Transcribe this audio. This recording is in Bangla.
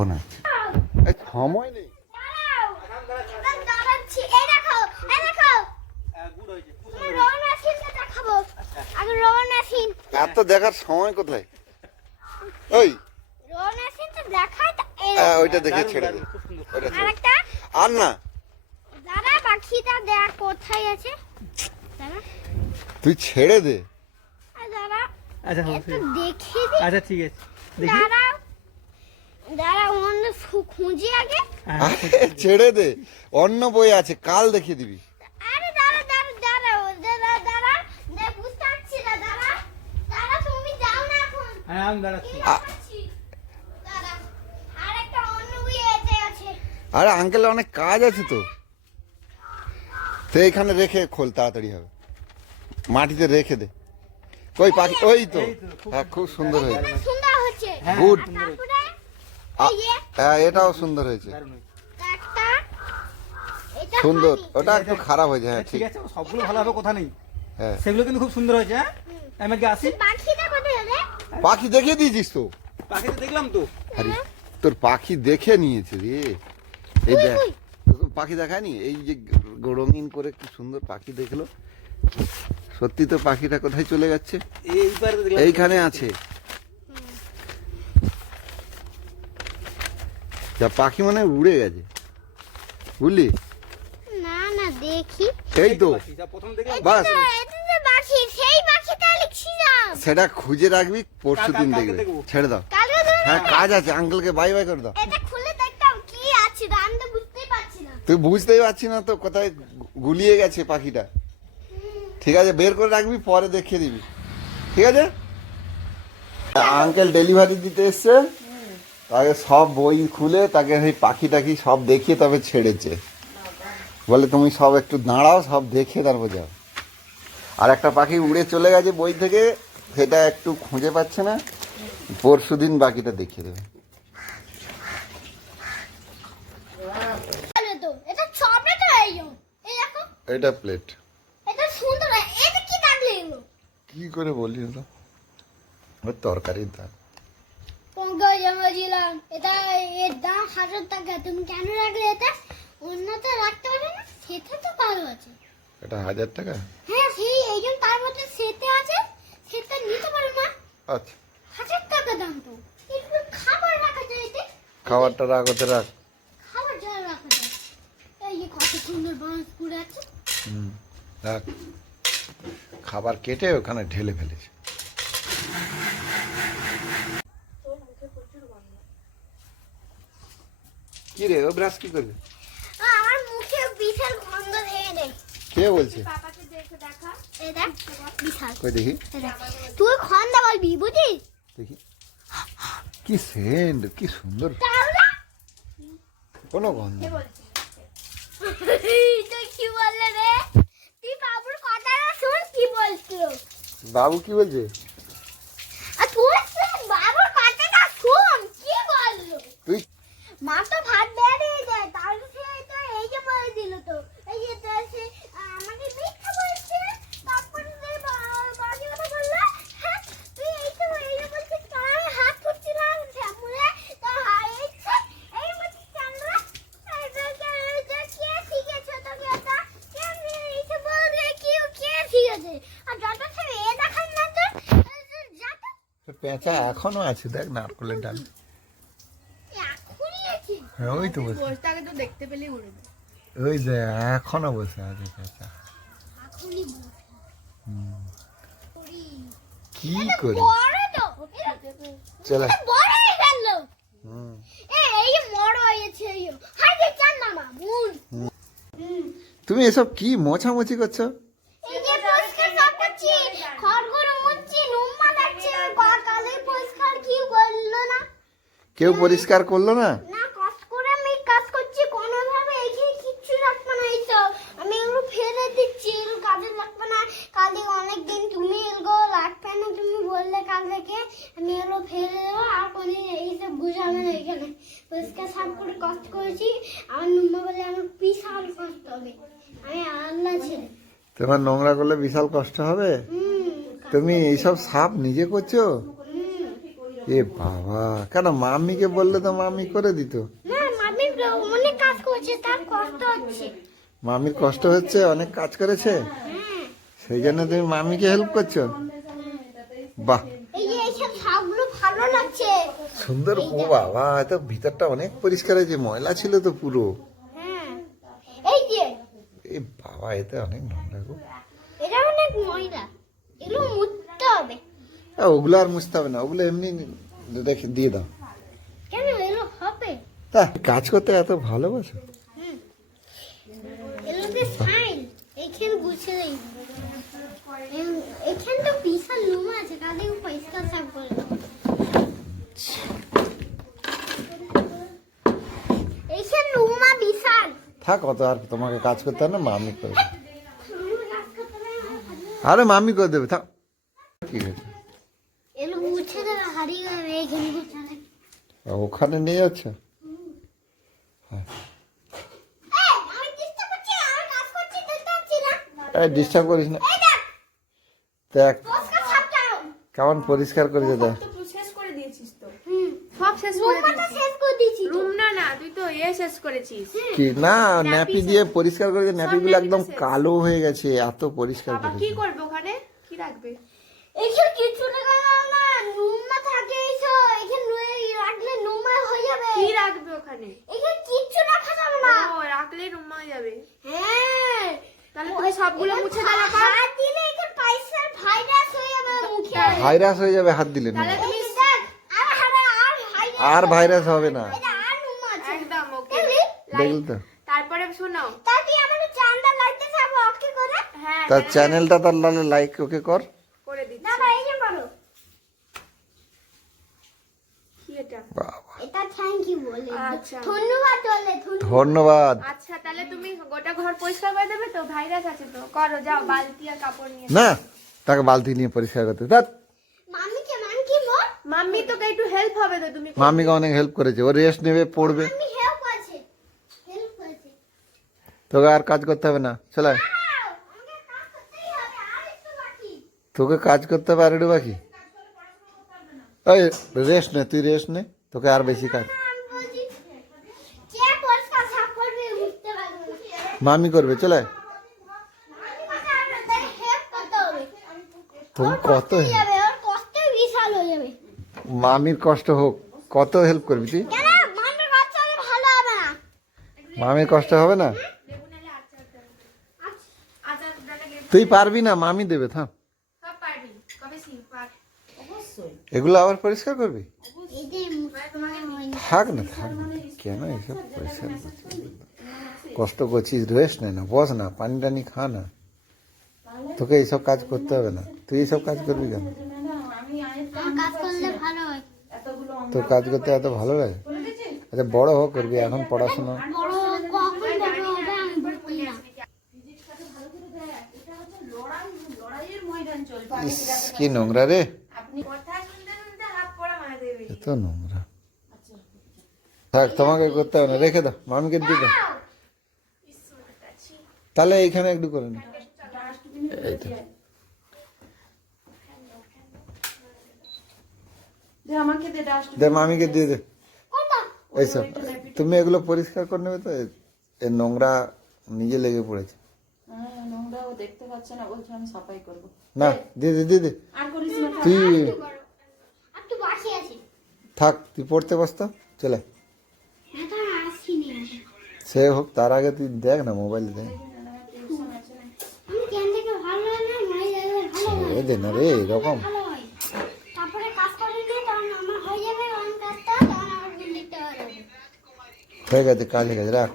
ফোন আছে, সময় নেই। এত দেখার সময় কোথায়? ওই ওইটা দেখে ছেড়ে দে, আর না পাখিটা দেখ কোথায় আছে, তুই ছেড়ে দে। আচ্ছা দেখি আচ্ছা ঠিক আছে, দাঁড়া অন্য খুঁজি আগে। ছেড়ে দে, অন্য বই আছে, কাল দেখিয়ে দিবি। আরে দাঁড়া দাঁড়া দাঁড়া দাঁড়া দাঁড়া বুঝতে পারছি না, দাঁড়া দাঁড়া তুমি যাও না এখন। হ্যাঁ আমি দাঁড়াচ্ছি। দাঁড়া আরেকটা অন্য বই আছে। আরে আঙ্কেল অনেক কাজ আছে তো, তো এখানে রেখে খোল, তাড়াতাড়ি হবে। মাটিতে রেখে দে। ওই পাখি, ওই তো, হ্যাঁ খুব সুন্দর হয়েছে, সুন্দর হচ্ছে, গুড। তারপরে এই যে হ্যাঁ এটাও সুন্দর হয়েছে, একটা এটা সুন্দর। খালি। ওটা একটু খারাপ হয়েছে, হ্যাঁ ঠিক ঠিক। আছে, সবগুলো ভালো হবে, কথা নেই, হ্যাঁ সেগুলো কিন্তু খুব সুন্দর হয়েছে। হ্যাঁ আমি আজকে আসি। পাখিটা কোথায় রে? পাখি দেখিয়ে দিয়েছিস তো? পাখি তো দেখলাম তো। আরে তোর পাখি দেখে নিয়েছে রে, এই দেখ, তোকে পাখি দেখায়নি? এই যে রঙিন করে কি সুন্দর পাখি দেখলো। সত্যি তো পাখিটা কোথায় চলে যাচ্ছে? এইবার তো দেখলাম এইখানে আছে। যা পাখি মানে উড়ে গেছে, বুঝলি? না না দেখি, এই তো পাখি, যা প্রথম দেখলাম। বাস, এটা তো পাখি, সেই পাখিটা লিখছিলাম। সেটা খুঁজে রাখবি, পরশু দিন কালকে দেখবে। দেখবো। ছেড়ে দাও। কালকে ধরে হ্যাঁ কাজ আছে, আঙ্কেলকে বাই বাই করে দাও। এটা খুলে দেখতাম কি আছে, আমি তো বুঝতেই পারছি না। তুই বুঝতেই পারছি না তো কোথায় গুলিয়ে গেছে পাখিটা। ঠিক আছে, বের করে রাখবি, পরে দেখিয়ে দিবি, ঠিক আছে? আঙ্কেল ডেলিভারি দিতে এসছে, তাকে সব বই খুলে তাকে সেই পাখি টাখি সব দেখিয়ে তবে ছেড়েছে। বলে তুমি সব একটু দাঁড়াও, সব দেখে তারপর যাও। আর একটা পাখি উড়ে চলে গেছে বই থেকে, সেটা একটু খুঁজে পাচ্ছে না, পরশু দিন বাকিটা দেখিয়ে দেবে। তাহলে তো এটা ছবটা তো এই দেখো, এটা প্লেট। এটা সুন্দর, এটা কি থাকলে এগুলো? কি করে বলি তো, ওর তরকারির দাম। তোমাকে জামাছিলাম এটা, এর দাম 1000 টাকা, তুমি কেন রাখলে এটা? অন্যটা রাখতে পারবে না, সেটা তো ভালো আছে। এটা 1000 টাকা? হ্যাঁ সেই এইজন তার মধ্যে সেটা আছে, সেটা নিতে পারো না। আচ্ছা 1000 টাকা দাম তো। একটু খাবার রাখা যায় এতে, খাবারটা রাখতে রাখ। খাবার যা রাখা যায়। এই যে কত সুন্দর বাঁশ পুড়ে আছে। রাখ, খাবার কেটে ওখানে ঢেলে ফেলেছে। কি রে, ও ব্রাশ কি করবে? আমার মুখে বিশাল গন্ধ ধরে নেই। কে বলছে? পাপাকে দেখে দেখা, এই দেখ বিশাল। কই দেখি, এই দেখ। তুই খন্দা বলবি বুঝিস? দেখি। কি সেন্ট, কি সুন্দর, তাহলে কোনো গন্ধ। তুই কি বললে রে? তুই বাবুর কথাটা শুন কি বলছিল। বাবু কি বলছে? আর তুই বাবুর কথাটা শুন কি বললো। তুই মা তো ভাত বেরিয়ে যায়, তাহলে সে তো এই যে বলে দিল তো, এই যে তো সে আমাকে মিথ্যা বলছে, তারপরে সে বাজে কথা বললো। হ্যাঁ তুই এই তো এই যে বলছিস, তার আমি হাত ছুটছিলাম ঝামুলে, তো হারিয়েছে এই মতো চান্দরা। কে শিখেছে তোকে এটা? কে এইসব বলে কে শিখেছে? আর যত সে এ দেখান না তো, যত পেঁচা এখনো আছে, দেখ নারকলের ডাল। এখনই আছে। হ্যাঁ ওই তো বসে, বসটাকে তো দেখতে পেলেই উড়ে যায়। ওই যে এখনো বসে আছে পেঁচা। এখনই বল। ওরে, কি করি, বড় তো, চলে। এটা বড় হয়ে গেল। হুম, এই যে বড় হয়েছে, হাই দেখ চান মামা মুন। তুমি এসব কি মোছামুছি করছো? এই যে পরিষ্কার সব করছি, খড়গুলো মুছছি, নুম্মা যাচ্ছে, কালে পরিষ্কার কি করলো না? কেউ পরিষ্কার করলো না? না কষ্ট করে আমি কাজ করছি, কোনোভাবে এখানে কিচ্ছু রাখবো না, এই তো আমি এগুলো ফেলে দিচ্ছি, এগুলো কাজে লাগবে না। কালকে অনেকদিন তুমি এগুলো রাখবে না, তুমি বললে কাল থেকে আমি এগুলো ফেলে দেবো, আর কোনদিন এইসব বুঝাবে না। এখানে পরিষ্কার সাফ করে কষ্ট করেছি, আমার নুম্মা বলে আমার বিশাল কষ্ট হবে, আমি আল্লাহ ছেলে। তোমার নোংরা করলে বিশাল কষ্ট হবে। তুমি এইসব সাপ নিজে করছো? এ বাবা, কেন মাম্মিকে বললে তো মাম্মি করে দিত। না মামি অনেক কাজ করছে, তার কষ্ট হচ্ছে। মামির কষ্ট হচ্ছে, অনেক কাজ করেছে, হ্যাঁ, সেই জন্য তুমি মাম্মিকে হেল্প করছো। বাহ, এই যে এইসব শাকগুলো ভালো লাগছে। সুন্দর। ও বাবা, এত ভিতরটা অনেক পরিষ্কার হয়েছে, ময়লা ছিল তো পুরো। হ্যাঁ, এই যে এ বাবা, এতে অনেক নোংরা গো। এটা অনেক ময়লা, এগুলো মুছতে হবে। ওগুলো আর মুছতে হবে না, ওগুলো এমনি রেখে দিয়ে দাও। কেন এগুলো হবে? তা কাজ করতে এত ভালোবাসো। এগুলোতে ফাইল এইখানে গুছিয়ে দেই। এখানে তো বিশাল রুম আছে, কাদের পরিষ্কার সাফ করে দেবো। এইখানে রুমা বিশাল। থাক, অত আর তোমাকে কাজ করতে হবে না, মামি করে দেবে। আরে মামি করে দেবে, থাক। কি হয়েছে? এগুলো মুছে দেবে, হারিয়ে যাবে এইখানে গুছালে। ওখানে নিয়ে যাচ্ছে। আমি চেষ্টা করছি, আর কাজ করছি, দেখতে পাচ্ছি না। এই ডিস্টার্ব করিস না। এই দেখ, দেখ পরিষ্কার সাফ দাও। কেমন পরিষ্কার করেছে, দেখ। তুই শেষ করে দিয়েছিস তো, হুম, সব শেষ করে রুমটা দিয়েছিস। শেষ করে দিয়েছি তো। রুম না না, তুই তো শেষ করেছিস। কি না, ন্যাপি দিয়ে পরিষ্কার করেছে, ন্যাপিগুলো একদম কালো হয়ে গেছে, এত পরিষ্কার বাবা কি করেছে। করবে ওখানে, কি রাখবে? এইখানে কিছু টাকা না, নুমা থাকে এইসব, এখানে রাখলে নুমা হয়ে যাবে। কি রাখবে ওখানে? এখানে কিচ্ছু রাখা যাবে না। ও রাখলে রুম হয়ে যাবে। হ্যাঁ, তাহলে তুমি সবগুলো মুছে দাও বাবা। হাত দিলে এখানে পয়সার ভাইরাস হয়ে যাবে মুখে। ভাইরাস হয়ে যাবে হাত দিলে না। তাহলে তুমি এই দেখ, ভাইরাস আর ভাইরাস হবে না, এটা আর নুমা আছে। একদম ওকে। দেখলি? দেখলি তো। তারপরে শোনো, তা তুই আমাকে চান্দা লাগতে যাবো ওকে করে। হ্যাঁ তার চ্যানেলটা তার লাইক ওকে কর। করে দিচ্ছি। দাদা এই যে বলো, কি এটা? বাবা, এটা থ্যাংক ইউ বলে, আচ্ছা। ধন্যবাদ বলে, ধন্যবাদ। আচ্ছা তাহলে তুমি গোটা ঘর পরিষ্কার করে দেবে তো, ভাইরাস আছে তো, করো যাও, বালতি আর কাপড় নিয়ে। না, তাকে বালতি নিয়ে পরিষ্কার করতে ধ্যাৎ। মাম্মিকে মান কি বল, মাম্মি তোকে একটু হেল্প হবে তো, তুমি করবে। মামিকে অনেক হেল্প করেছে, ও রেস্ট নেবে, পড়বে, মাম্মি হেল্প আছে, হেল্প আছে। তোকে আর কাজ করতে হবে না। চলে আয়। আমাকে কাজ করতেই হবে, আর একটু বাকি। তোকে কাজ করতে হবে আর একটু বাকি। ওই রেস্ট নে, তুই রেস্ট নে, তোকে আর বেশি কাজ আমি বলছি, কে পরিষ্কার সাফ করবে বুঝতে পারবো না। মামি করবে। চলে আয়। মাম্মিকে আপনাদের হেল্প করতে হবে। তুমি ওর কত কষ্ট হয়ে যাবে, ওর কষ্ট বিশাল হয়ে যাবে। মামির কষ্ট হোক, কত হেল্প করবি তুই। কেন মাম্মির কষ্ট হলে ভালো হবে না? মামির কষ্ট হবে না, আচার ডালে লেবু তুই পারবি না, মামি দেবে। থাম, সব পারবি, কবে পার। এগুলো আবার পরিষ্কার করবি। এই যে তোমাকে হয়নি। থাক না, থাক না, কেন এইসব পরিষ্কার করছিস? কষ্ট করছিস, রেস্ট নে না, বস না, পানি টানি খা না। তোকে এইসব কাজ করতে হবে না, তুই এইসব কাজ করবি কেন? আমার কাজ করলে ভালো হয়। তোর কাজ করতে এত ভালো লাগে? আচ্ছা বড় হোক, করবি, এখন পড়াশোনা। বড় কখন বড় হবে আমি বলবো না। ইস, কি নোংরা রে, কথা শুনতে শুনতে হাত পড়া মারা দেবে। এত নোংরা। থাক, তোমাকে করতে হবে না, রেখে দাও, মামিকে দিয়ে দাও। তাহলে এইখানে একটু করে নি। এই তো। দে মামিকে দিয়ে দে কোনটা? এইসব। তুমি এগুলো পরিষ্কার করে নেবে তো, এই নোংরা নিজে লেগে পড়েছে। নোংরাও দেখতে পাচ্ছে না, বলছে আমি সাফাই করবো। না, দিয়ে দে, দিয়ে দে। আর করিস না। তুই একটু বাকি আছে। থাক, তুই পড়তে বসতো। চলে, হ্যাঁ তো আমি আসিনি। সে হোক, তার আগে তুই দেখ না, মোবাইলে দেখ। আমি কেন থেকে ভালো হয় না, মাই যাবে ভালো হয়। এ দে না রে, এরকম। ভালো হয়। তারপরে কাজ করে নিয়ে তখন আমার হয়ে যাবে, অন কাজটা তখন আমার দিন দেখতে পারবো। হয়ে গেছে, কাজ হয়ে গেছে, রাখ।